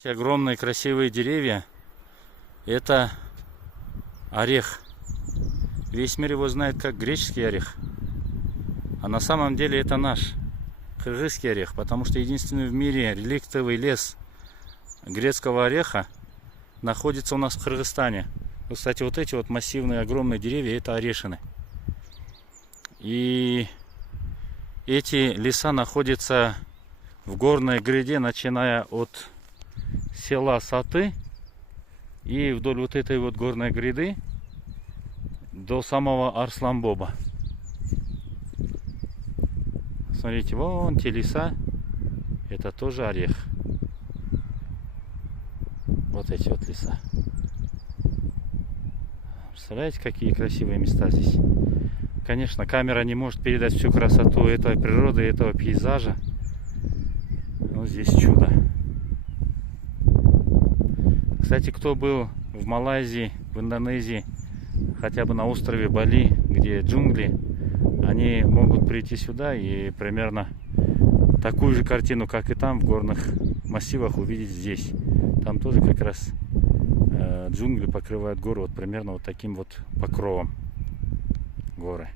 Эти огромные красивые деревья — это орех. Весь мир его знает как греческий орех. А на самом деле это наш кыргызский орех, потому что единственный в мире реликтовый лес грецкого ореха находится у нас в Кыргызстане. Кстати, вот эти вот массивные огромные деревья — это орешины. И эти леса находятся в горной гряде, начиная от села Саты и вдоль вот этой вот горной гряды до самого Арсланбоба. Смотрите, вон те леса, это тоже орех. Вот эти вот леса. Представляете, какие красивые места здесь? Конечно, камера не может передать всю красоту этой природы, этого пейзажа. Но здесь чудо. Кстати, кто был в Малайзии, в Индонезии, хотя бы на острове Бали, где джунгли, они могут прийти сюда и примерно такую же картину, как и там, в горных массивах, увидеть здесь. Там тоже как раз джунгли покрывают гору вот примерно вот таким вот покровом горы.